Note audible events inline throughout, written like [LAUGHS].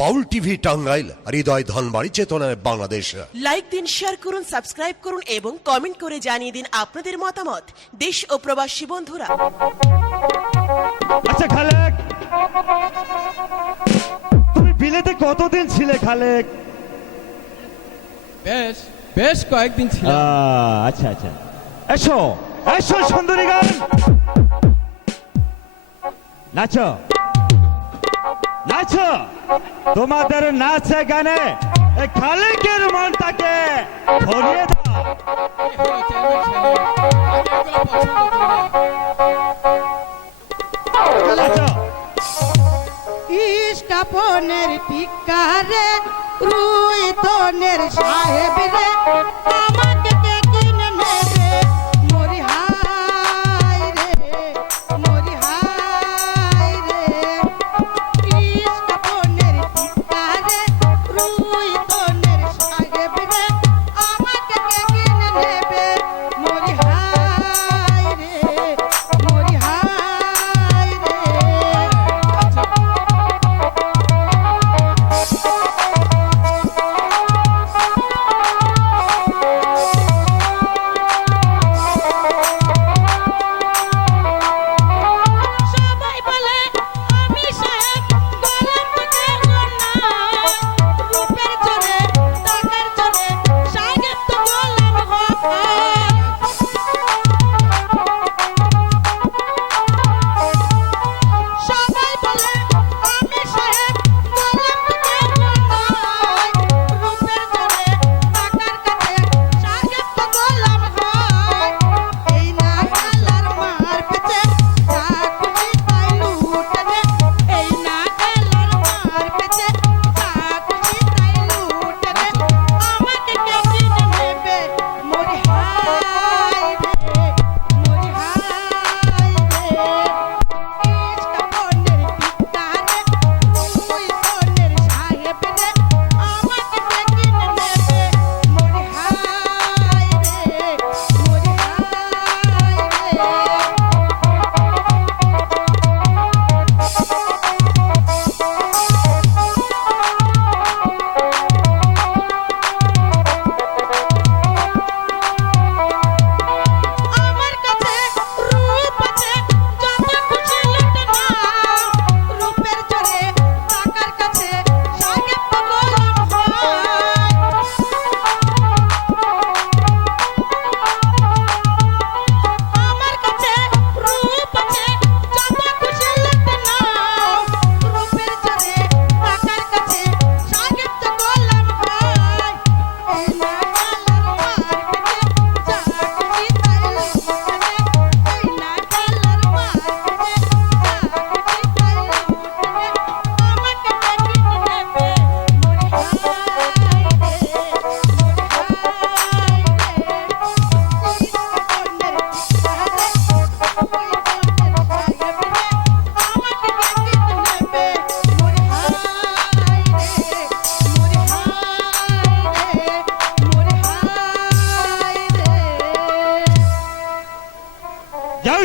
বাউল TV Tangail হৃদয় ধনবাড়ি চেতনায় Bangladesh. Like দিন share করুন সাবস্ক্রাইব করুন এবং কমেন্ট করে জানিয়ে দিন আপনাদের মতামত। দেশ ও প্রবাসী বন্ধুরা। আচ্ছা খালেক। তুমি বিলেতে কতদিন ছিলে খালেক? বেশ বেশ কয়েকদিন ছিল আচ্ছা আচ্ছা। এসো এসো সুন্দরী গান নাচো। নাচো তোমাদের নাচে গানে খালেকের মনটাকে ধরিয়ে দাও কি হলো চেয়ারম্যান সাহেব? রে এগুলো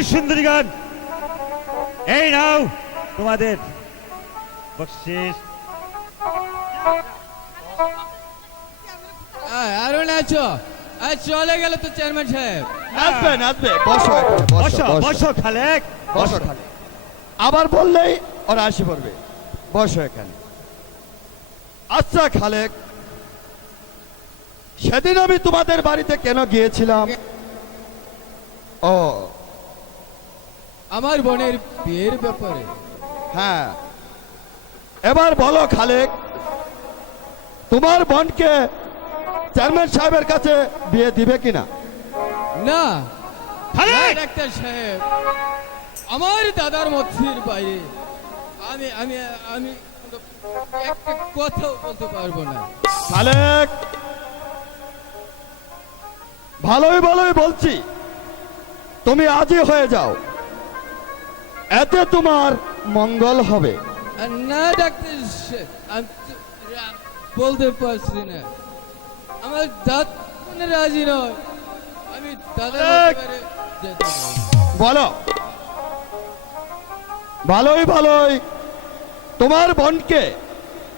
যাও সুন্দরী গান। এই নাও তোমাদের। বকশিস নাচো আজ চলে গেল তো চেয়ারম্যান সাহেব। নাচবে নাচবে। বসো বসো বসো বসো। বসো খালেক। আবার বললেই ওরা আসি পড়বে। বসো এখানে। আচ্ছা খালেক। সেদিন আমি তোমাদের বাড়িতে কেন গিয়েছিলাম? ও আমার বোনের বিয়ের ব্যাপারে। হ্যাঁ। এবার বলো খালেক তোমার বোনকে চেয়ারম্যান সাহেবের কাছে বিয়ে দিবে কিনা? না। ডাক্তার সাহেব। আমার দাদার মধ্যের বাইরে আমি আমি আমি একটা কথাও বলতে পারব না। খালেক! ভালোই ভালোই বলছি। তুমি আজই হয়ে যাও। এতে তোমার মঙ্গল হবে। না ডাক্তার আমি বলতে পারছি না। আমার দাঁত রাজি নয়। আমি। বলো। ভালোই ভালোই। তোমার বোনকে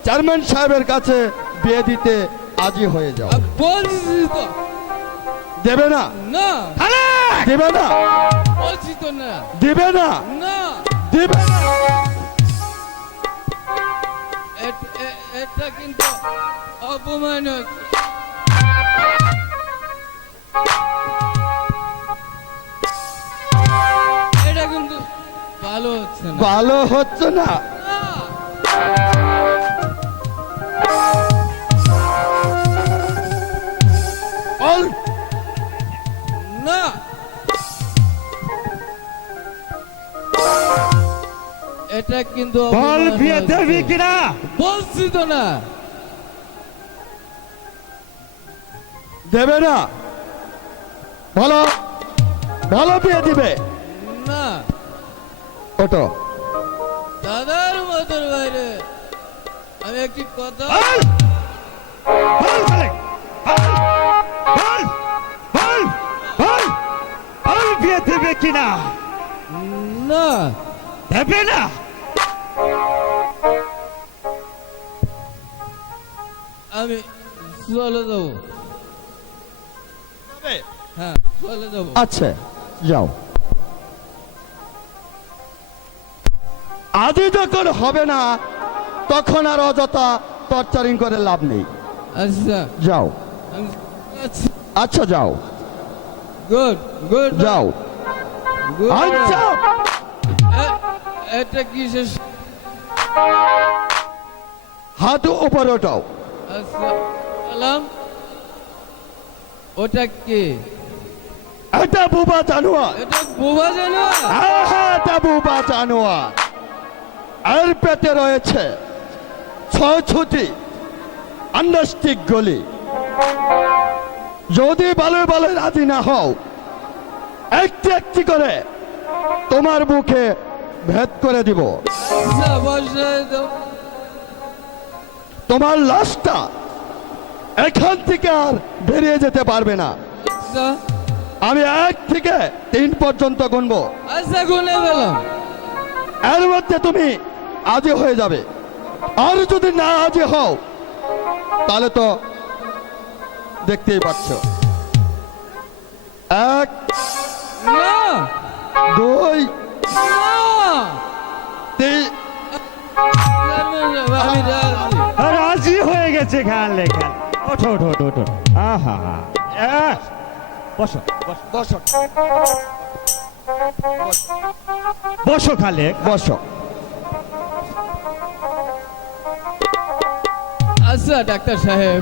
চেয়ারম্যান সাহেবের কাছে বিয়ে দিতে আজই হয়ে যাও। বলছি তো দেবে না? না। দেবে না। বলছি তো না। দিবে না। না। দিবে না। এটা কিন্তু অপমান এটা কিন্তু ভালো হচ্ছে না। ভালো হচ্ছে না। না। এটা কিন্তু বল বিয়ে। দেবি কিনা? বলছি তো না। দেবে না। ভালো ভালো বিয়ে দিবে। না। ওটো দাদার মতোর বাইরে। আমি একটি কথা দেবে কিনা না? দেবে না? আমি চলে যাব। হ্যাঁ চলে যাব। আচ্ছা যাও। আদি যখন হবে না তখন আর অযথা টর্চারিং করে লাভ নেই। আচ্ছা। যাও। আচ্ছা আচ্ছা যাও। গুড গুড যাও। আচ্ছা। এটা কিসের হাত উপরে ওঠাও। আচ্ছা সালাম। ওটা কে? এটা বুবা জানোয়ার। এটা বোবা জানো আহা, এটা বুবা জানোয়ার। এর পেটে রয়েছে ছয় ছুটি আন্ডাস্টিক গলি। যদি ভালো ভালো রাজি না হও একটি একটি করে তোমার মুখে ভেদ করে দিব। তোমার লাশটা এখান থেকে আর বেরিয়ে যেতে পারবে না। আমি এক থেকে তিন পর্যন্ত গুনবো। এর মধ্যে তুমি আজই হয়ে যাবে। আর যদি না আজই হও, তাহলে তো দেখতেই পাচ্ছ। এক না দুই না তিন রাজি। হয়ে গেছে খান লেখা ওঠো ওঠো ওঠো ওঠো। আহা বসো বসো। বসো খালেক, বসো। আচ্ছা ডাক্তার সাহেব।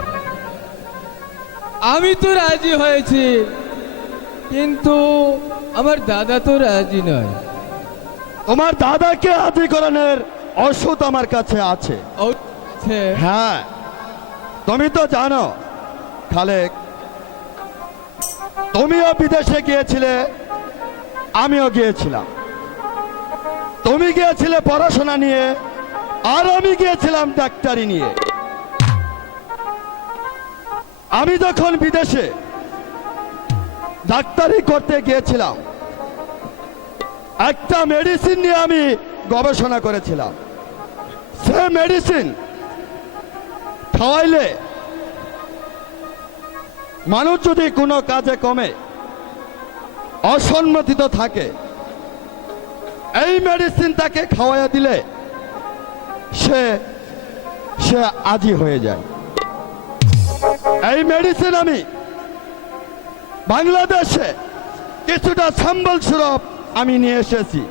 আমি তো রাজি হয়েছি, কিন্তু আমার দাদা তো রাজি নয়। তোমার দাদাকে আদি করানোর ওষুধ আমার কাছে আছে? আছে। হ্যাঁ। তুমি তো জানো খালেক তুমিও বিদেশে গিয়েছিলে আমিও গিয়েছিলাম। তুমি গিয়েছিলে পড়াশোনা নিয়ে আর আমি গিয়েছিলাম ডাক্তারি নিয়ে। আমি যখন বিদেশে ডাক্তারি করতে গিয়েছিলাম। একটা মেডিসিন নিয়ে আমি গবেষণা করেছিলাম। সে মেডিসিন খাওয়াইলে মানুষ যদি কোনো কাজে কমে, অসম্মতিত থাকে, এই মেডিসিন তাকে খাওয়াইয়া দিলে সে সে আজি হয়ে যায়। এই মেডিসিন আমি বাংলাদেশে কিছুটা সম্বল সুরপ আমি নিয়ে এসেছি।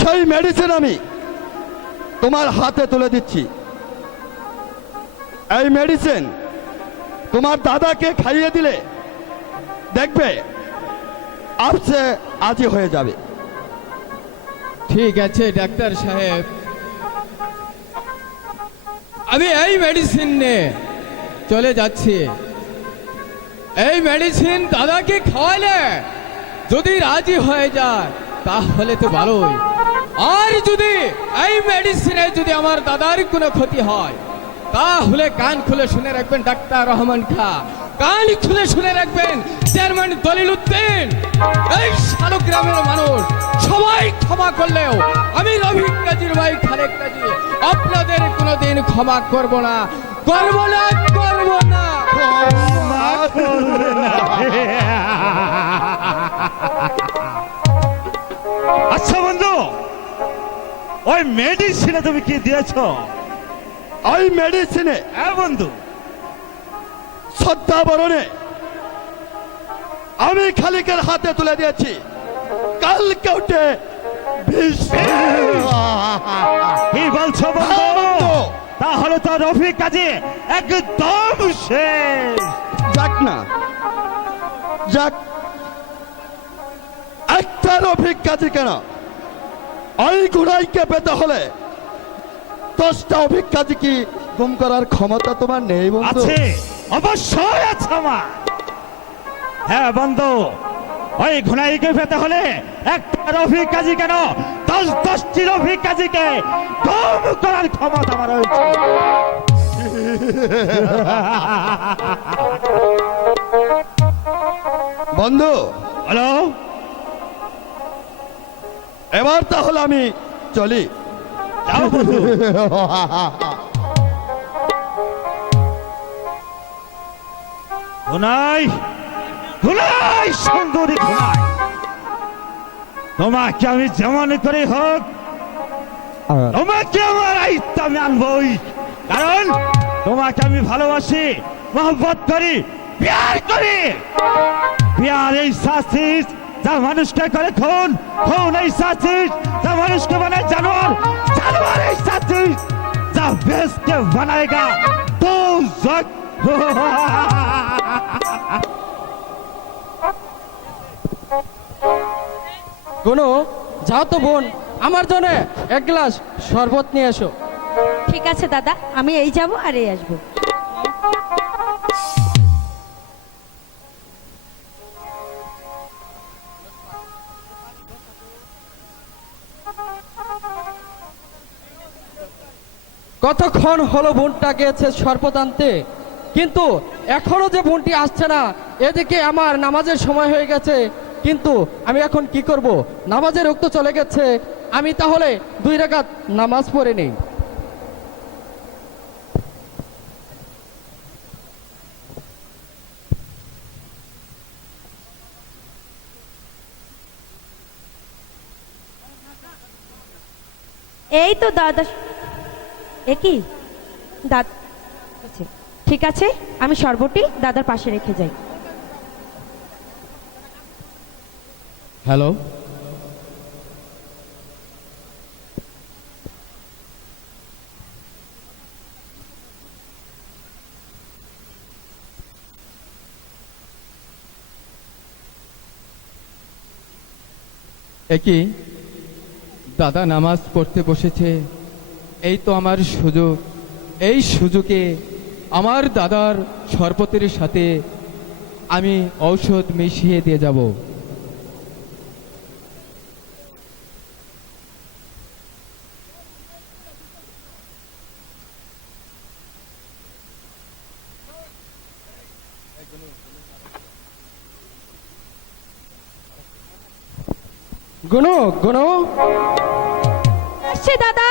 সেই মেডিসিন আমি তোমার হাতে তুলে দিচ্ছি। এই মেডিসিন তোমার দাদাকে খাইয়ে দিলে দেখবে আপসে আজই হয়ে যাবে। ঠিক আছে, ডাক্তার সাহেব। আমি এই মেডিসিন নিয়ে চলে যাচ্ছি। এই মেডিসিন দাদাকে খাওয়ালে যদি রাজি হয়ে যায়, তাহলে তো ভালোই। আর যদি এই মেডিসিনে যদি আমার দাদার কোনো ক্ষতি হয়, তাহলে কান খুলে শুনে রাখবেন ডাক্তার রহমান খা। কান খুলে শুনে রাখবেন চেয়ারম্যান দলিল উদ্দিন এই শালক গ্রামের মানুষ সবাই ক্ষমা করলেও আমি রফিক কাজীর ভাই খালেক কাজী আপনাদের কোনোদিন ক্ষমা করব না। করব না করব না। মা করবে না। আচ্ছা বন্ধু ওই মেডিসিনে তুমি কি দিয়েছ? ওই মেডিসিনে? হ্যাঁ বন্ধু। বরণে আমি খালিকের হাতে তুলে দিয়েছি। কালকে উঠে কি বলছো বন্ধু? তাহলে তো রফিক কাজী একদম শেষ। যাক না। যাক। একটা রফিক কাজী কেন? ওই গুড়াইকে পেতে হলে দশটা অভিজ্ঞাতি কি গুম করার ক্ষমতা তোমার নেই বন্ধু? আছে। অবশ্যই আছে আমার। হ্যাঁ বন্ধু ওই ঘুনাইকে পেতে হলে একটা রফিক কাজী কেন? দশ দশটি রফিক কাজীকে করার ক্ষমতা আমার রয়েছে। বন্ধু হ্যালো? এবার তাহলে আমি চলি। [LAUGHS] ঘুনাই সুন্দরী তোমাকে আমি যেমন করে হোক তোমাকে আমার আয়ত্ত আমি আনবই। কারণ তোমাকে আমি ভালোবাসি মহব্বত করি প্যার করি। প্যার এই যা মানুষকে করে খুন খুন এই শাস্তিস যা মানুষকে বানায় জানোয়ার জানোয়ার এই শাস্তিস যা বেশকে বানাएगा তো জগ [LAUGHS] কোনো যাও তো বোন আমার জন্য এক গ্লাস শরবত নিয়ে এসো। ঠিক আছে দাদা আমি এই যাব আর এই আসব। কতক্ষণ হলো বোনটা গিয়েছে শরবত আনতে? কিন্তু এখনও যে বোনটি আসছে না এদিকে আমার নামাজের সময় হয়ে গেছে। কিন্তু আমি এখন কি করব? নামাজের রক্ত চলে গেছে। আমি তাহলে দুই রাকাত নামাজ পড়ে নেই। এই তো দাদা। এ কি? দাদা ঠিক আছে। আমি শরবতটি দাদার পাশে রেখে যাই। হ্যালো একই দাদা নামাজ পড়তে বসেছে। এই তো আমার সুযোগ। এই সুযোগে আমার দাদার শরবতের সাথে আমি ঔষধ মিশিয়ে দিয়ে যাব। গুনু গুনু আসছে দাদা